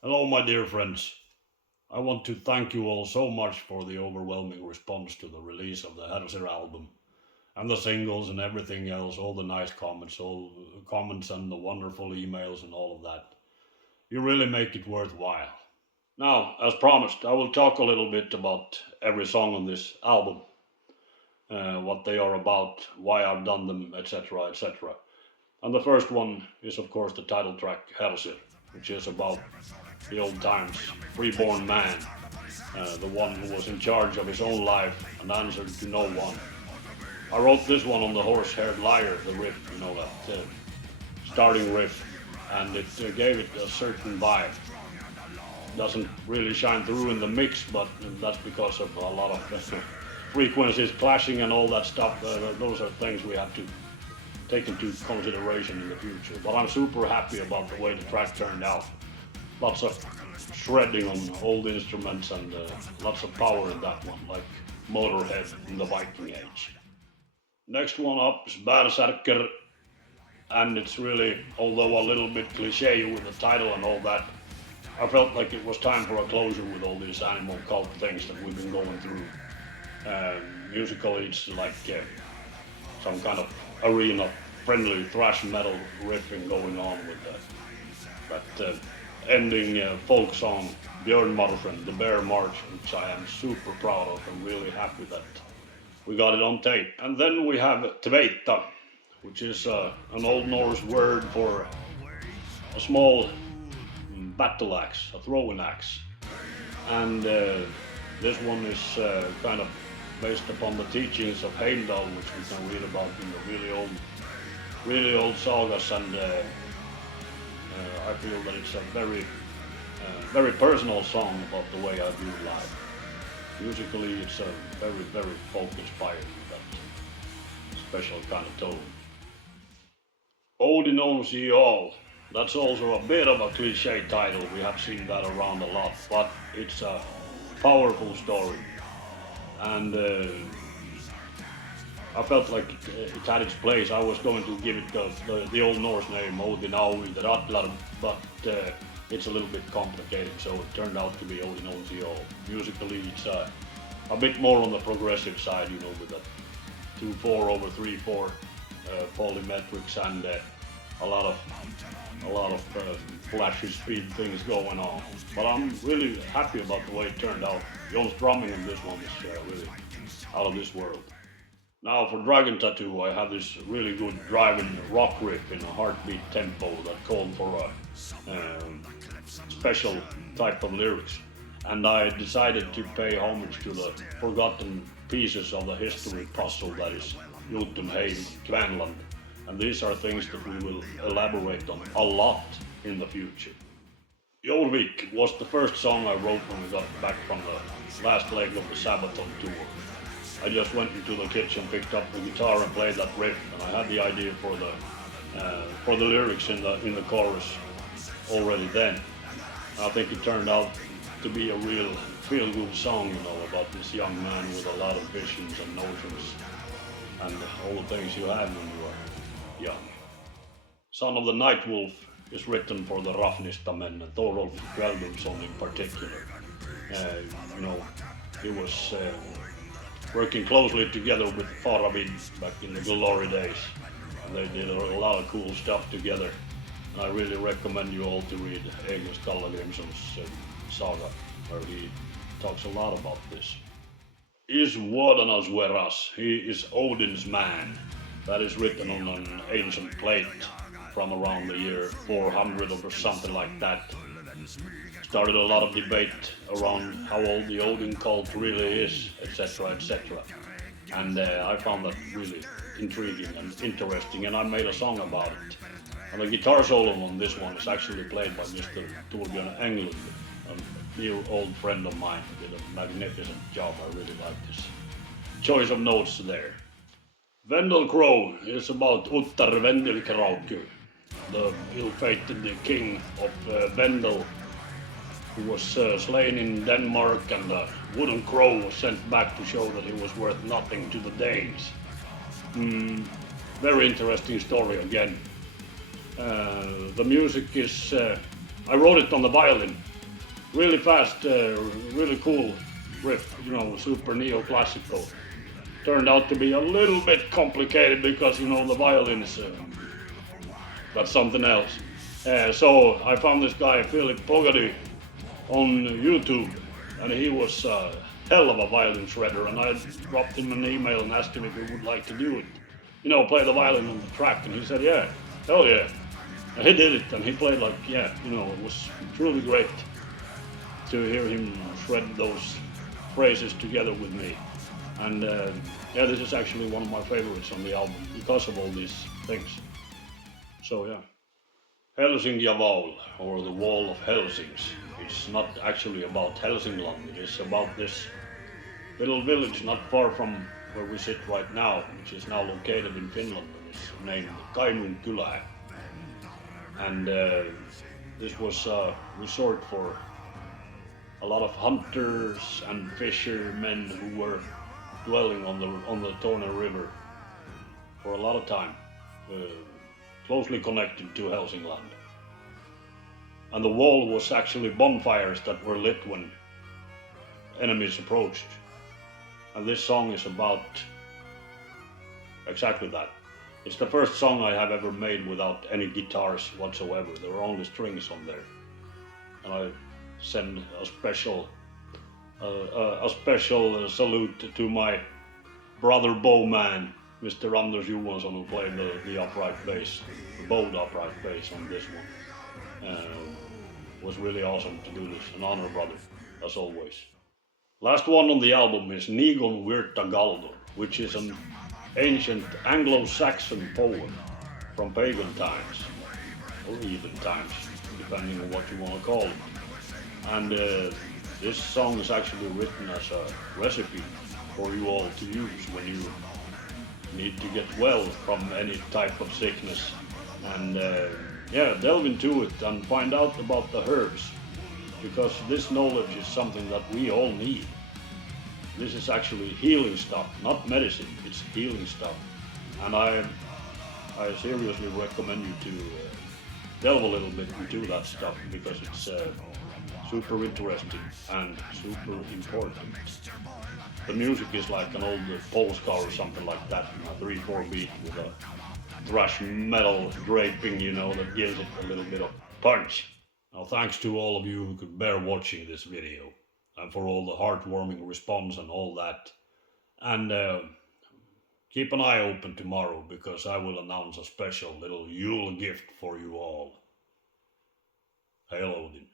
Hello, my dear friends. I want to thank you all so much for the overwhelming response to the release of the Hersir album and the singles and everything else, all the nice comments, all the comments and the wonderful emails and all of that. You really make it worthwhile. Now, as promised, I will talk a little bit about every song on this album, what they are about, why I've done them, etc., etc. And the first one is, of course, the title track, Hersir, which is about the old times, freeborn man, the one who was in charge of his own life and answered to no one. I wrote this one on the horse-haired liar, the riff, that starting riff, and it gave it a certain vibe. Doesn't really shine through in the mix, but that's because of a lot of frequencies clashing and all that stuff. Those are things we have to take into consideration in the future. But I'm super happy about the way the track turned out. Lots of shredding on old instruments and lots of power in that one, like Motorhead in the Viking Age. Next one up is Berserker, and it's really, although a little bit cliche with the title and all that, I felt like it was time for a closure with all these animal cult things that we've been going through. Musically, it's like some kind of arena friendly thrash metal riffing going on with that ending folk song, Björn Marschen, The Bear March, which I am super proud of and really happy that we got it on tape. And then we have Tveita, which is an Old Norse word for a small battle axe, a throwing axe. And this one is kind of based upon the teachings of Heimdall, which we can read about in the really old sagas. And I feel that it's a very personal song about the way I view life. Musically, it's a very folk-inspired, that special kind of tone. Odin owns ye all. That's also a bit of a cliche title. We have seen that around a lot, but it's a powerful story. And I felt like it had its place. I was going to give it the Old Norse name, Odin Aui the Ratlar, but it's a little bit complicated, so it turned out to be Odin owns ye all. Musically, it's a bit more on the progressive side, with that 2/4 over 3/4 polymetrics and a lot of flashy speed things going on. But I'm really happy about the way it turned out. Jon's drumming in this one is really out of this world. Now for Dragon Tattoo, I have this really good driving rock riff in a heartbeat tempo that called for a special type of lyrics. And I decided to pay homage to the forgotten pieces of the history puzzle that is Jotunheim, Kvanland. And these are things that we will elaborate on a lot in the future. Jorvik was the first song I wrote when we got back from the last leg of the Sabaton tour. I just went into the kitchen, picked up the guitar and played that riff, and I had the idea for the lyrics in the chorus already then. I think it turned out to be a real feel-good song, about this young man with a lot of visions and notions and all the things you have when you are young. Son of the Night Wolf is written for the Rafnistamen, Thorolf Kveldumsson in particular. Uh, you know, he was working closely together with Faravid back in the glory days. And they did a lot of cool stuff together. And I really recommend you all to read Egil Skallagrimsson's saga, where he talks a lot about this. Is Wodanas Veras, he is Odin's man. That is written on an ancient plate from around the year 400 or something like that. Started a lot of debate around how old the Odin cult really is, etc., etc. And I found that really intriguing and interesting, and I made a song about it. And the guitar solo on this one is actually played by Mr. Torbjörn Englund, a dear old friend of mine who did a magnificent job. I really like his choice of notes there. Vendel Crow is about Uttar Vendelkrauke, the ill-fated king of Vendel, who was slain in Denmark, and the wooden crow was sent back to show that he was worth nothing to the Danes. Very interesting story again. The music is, I wrote it on the violin, really fast, really cool riff, super neoclassical. Turned out to be a little bit complicated because the violins got something else. So I found this guy Philip Pogady on YouTube, and he was a hell of a violin shredder. And I dropped him an email and asked him if he would like to do it, play the violin on the track. And he said, "Yeah, hell yeah." And he did it, and he played like, yeah, it was truly great to hear him shred those phrases together with me. And yeah, this is actually one of my favorites on the album because of all these things. So yeah, Helsinki Wall, or the Wall of Helsings. It's not actually about Helsingland. It is about this little village not far from where we sit right now, which is now located in Finland. It's named Kainuun Kylä. And this was a resort for a lot of hunters and fishermen who were dwelling on the Tone River for a lot of time, uh, closely connected to Helsingland. And the wall was actually bonfires that were lit when enemies approached. And this song is about exactly that. It's the first song I have ever made without any guitars whatsoever. There were only strings on there, and I send a special salute to my brother bowman, Mr. Anders Johansson, who played the upright bass, the bowed upright bass on this one. It was really awesome to do this. An honor, brother, as always. Last one on the album is Nigon Virta Galdon, which is an ancient Anglo-Saxon poem from pagan times, or heathen times, depending on what you want to call it. And this song is actually written as a recipe for you all to use when you need to get well from any type of sickness. And yeah, delve into it and find out about the herbs, because this knowledge is something that we all need. This is actually healing stuff, not medicine, it's healing stuff. And I seriously recommend you to delve a little bit into that stuff because it's super interesting and super important. The music is like an old polska or something like that, 3/4 beat with a thrash metal draping, that gives it a little bit of punch. Now, thanks to all of you who could bear watching this video, and for all the heartwarming response and all that. And keep an eye open tomorrow because I will announce a special little Yule gift for you all. Hail Odin.